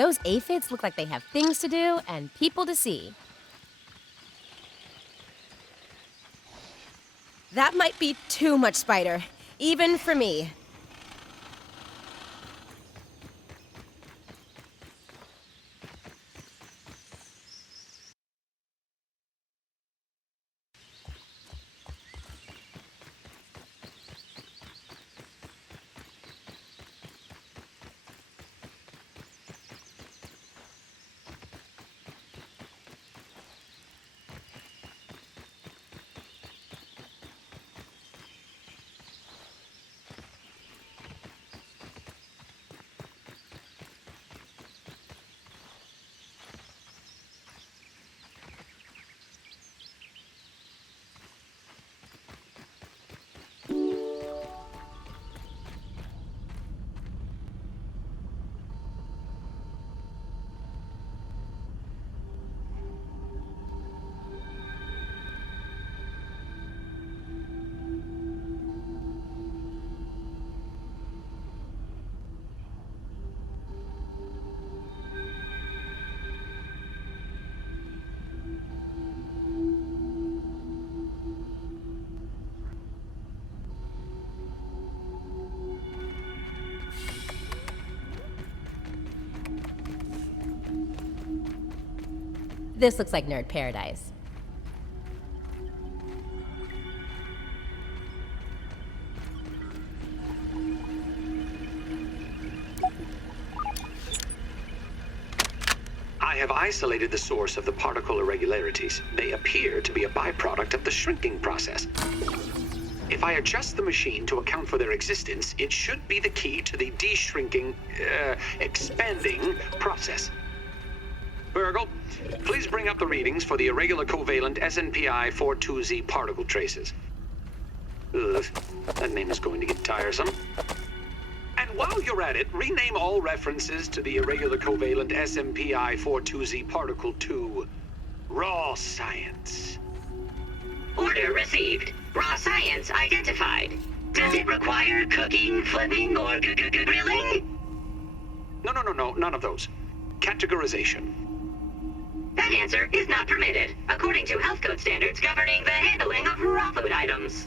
Those aphids look like they have things to do and people to see. That might be too much spider, even for me. This looks like nerd paradise. I have isolated the source of the particle irregularities. They appear to be a byproduct of the shrinking process. If I adjust the machine to account for their existence, it should be the key to the expanding process. Burgle, please bring up the readings for the irregular covalent SNPI 42Z particle traces. Ugh, that name is going to get tiresome. And while you're at it, rename all references to the irregular covalent SNPI 42Z particle to raw science. Order received. Raw science identified. Does it require cooking, flipping, or grilling? No, none of those. Categorization. That answer is not permitted, according to health code standards governing the handling of raw food items.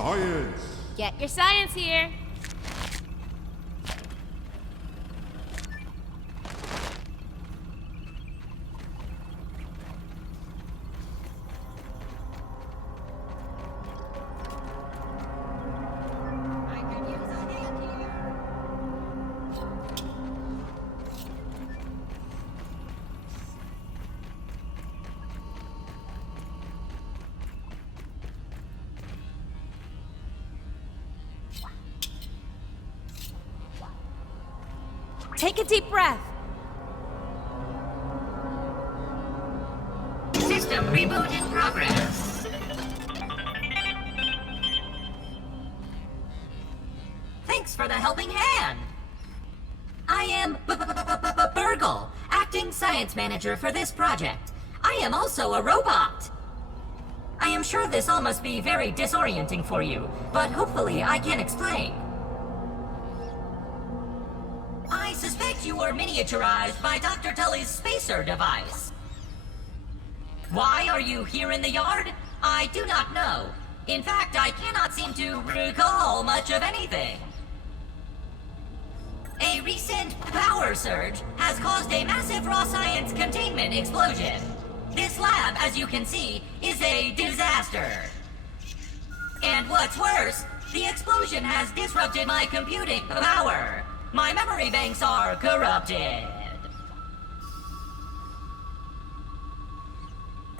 Science! Get your science here. Take a deep breath. System reboot in progress. Thanks for the helping hand. I am Burgle. acting science manager for this project. I am also a robot. I am sure this all must be very disorienting for you, but hopefully I can explain. I suspect you were miniaturized by Dr. Tully's spacer device. Why are you here in the yard? I do not know. In fact, I cannot seem to recall much of anything. A recent power surge has caused a massive raw science containment explosion. This lab, as you can see, is a disaster. And what's worse, the explosion has disrupted my computing power. My memory banks are corrupted.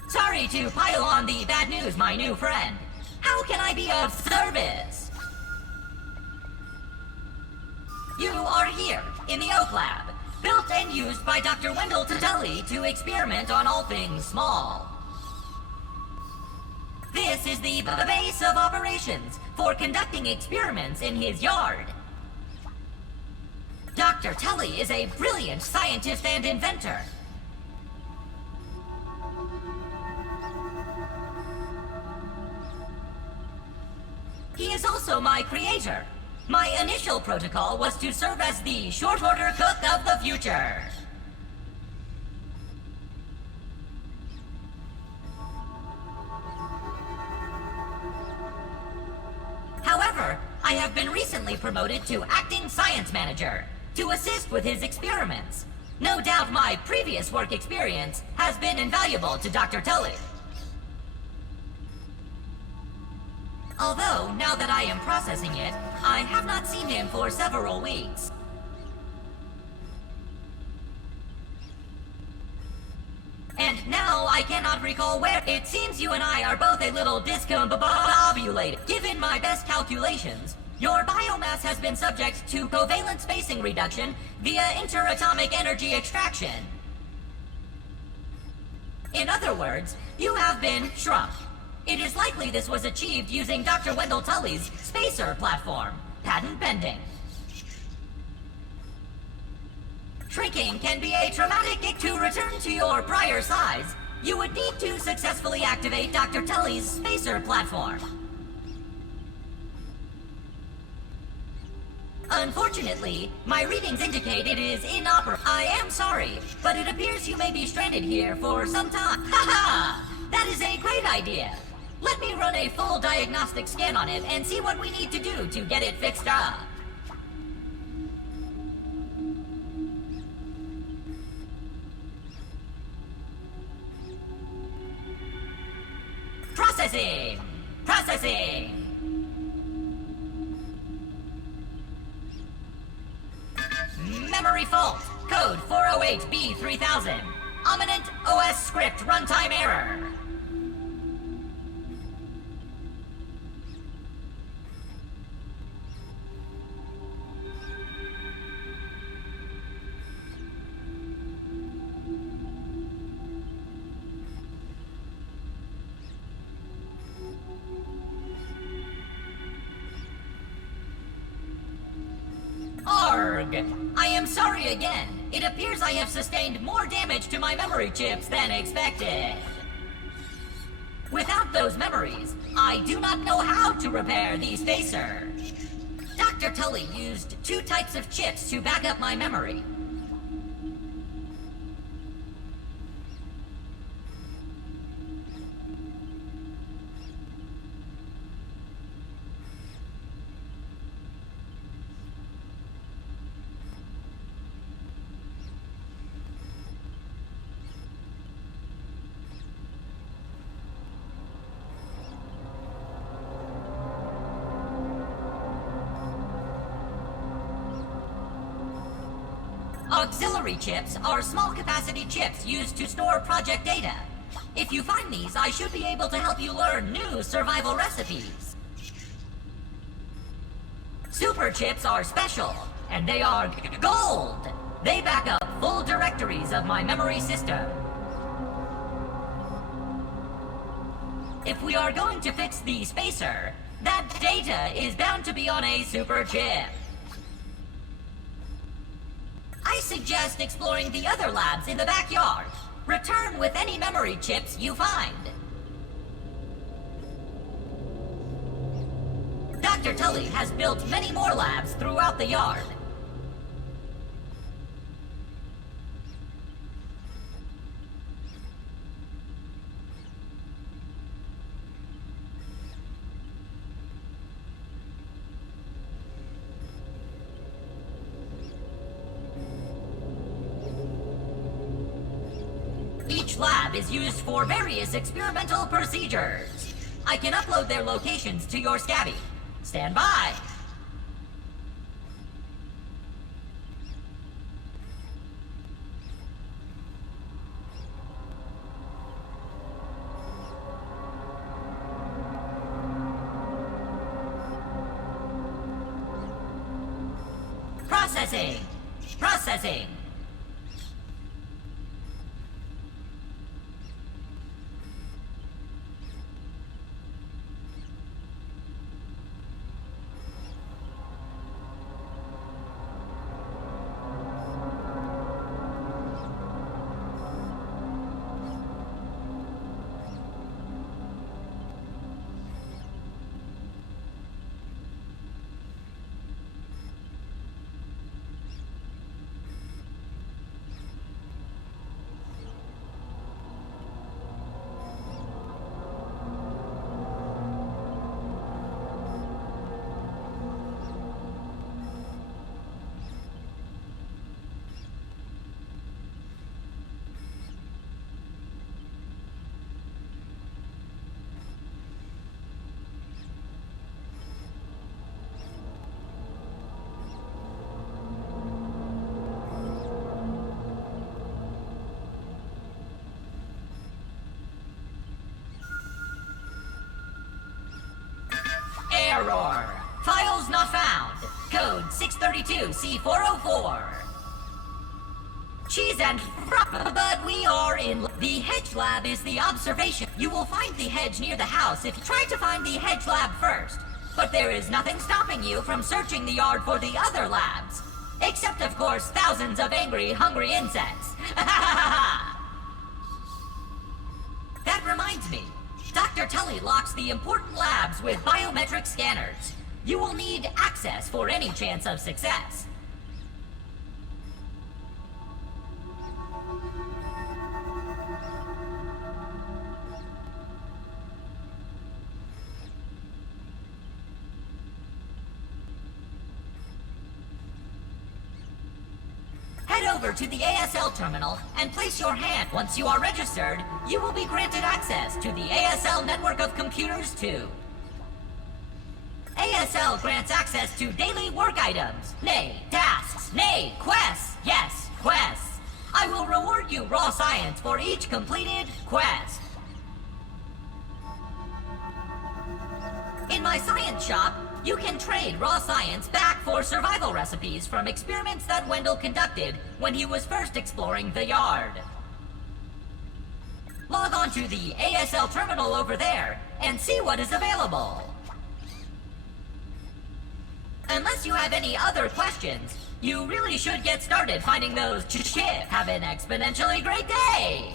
Sorry to pile on the bad news, my new friend. How can I be of service? You are here, in the Oak Lab, built and used by Dr. Wendell Tully to experiment on all things small. This is the base of operations for conducting experiments in his yard. Dr. Tully is a brilliant scientist and inventor. He is also my creator. My initial protocol was to serve as the short-order cook of the future. However, I have been recently promoted to acting science manager to assist with his experiments. No doubt my previous work experience has been invaluable to Dr. Tully. Although, now that I am processing it, I have not seen him for several weeks. And now I cannot recall where. It seems you and I are both a little discombobulated. Given my best calculations, your biomass has been subject to covalent spacing reduction via interatomic energy extraction. In other words, you have been shrunk. It is likely this was achieved using Dr. Wendell Tully's spacer platform, patent pending. Shrinking can be a traumatic. To return to your prior size, you would need to successfully activate Dr. Tully's spacer platform. Unfortunately, my readings indicate it is inoperable. I am sorry, but it appears you may be stranded here for some time. Haha! That is a great idea. Let me run a full diagnostic scan on it and see what we need to do to get it fixed up. Processing! Processing! Memory fault. Code 408B3000. Ominent OS script runtime error. Arg! I am sorry again. It appears I have sustained more damage to my memory chips than expected. Without those memories, I do not know how to repair the spacer. Dr. Tully used 2 types of chips to back up my memory. Auxiliary chips are small capacity chips used to store project data. If you find these, I should be able to help you learn new survival recipes. Super chips are special, and they are gold. They back up full directories of my memory system. If we are going to fix the spacer, that data is bound to be on a super chip. I I suggest exploring the other labs in the backyard. Return with any memory chips you find. Dr. Tully has built many more labs throughout the yard. Each lab is used for various experimental procedures. I can upload their locations to your Scabby. Stand by. Processing. Processing. Error. Files not found. Code 632C404. Cheese and but we are in... The hedge lab is the observation. You will find the hedge near the house if you try to find the hedge lab first. But there is nothing stopping you from searching the yard for the other labs. Except, of course, thousands of angry, hungry insects. That reminds me. Dr. Tully locks the important labs with biometric scanners. You will need access for any chance of success. Head over to the ASL terminal and place your hand. Once you are registered, you will be granted access to the ASL network of computers too. ASL grants access to daily work items, nay, tasks, nay, quests, yes, quests. I will reward you raw science for each completed quest. In my science shop, you can trade raw science back for survival recipes from experiments that Wendell conducted when he was first exploring the yard. Log on to the ASL terminal over there and see what is available. Unless you have any other questions, you really should get started finding those chips. Have an exponentially great day!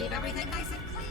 keep everything nice and clean.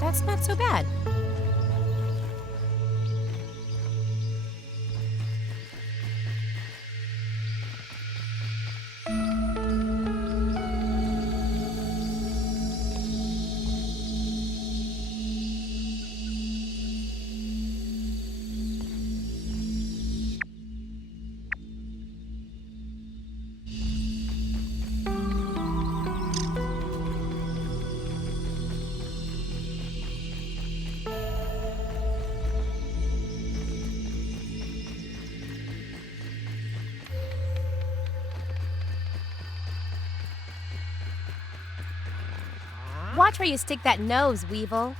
That's not so bad. Watch where you stick that nose, Weevil.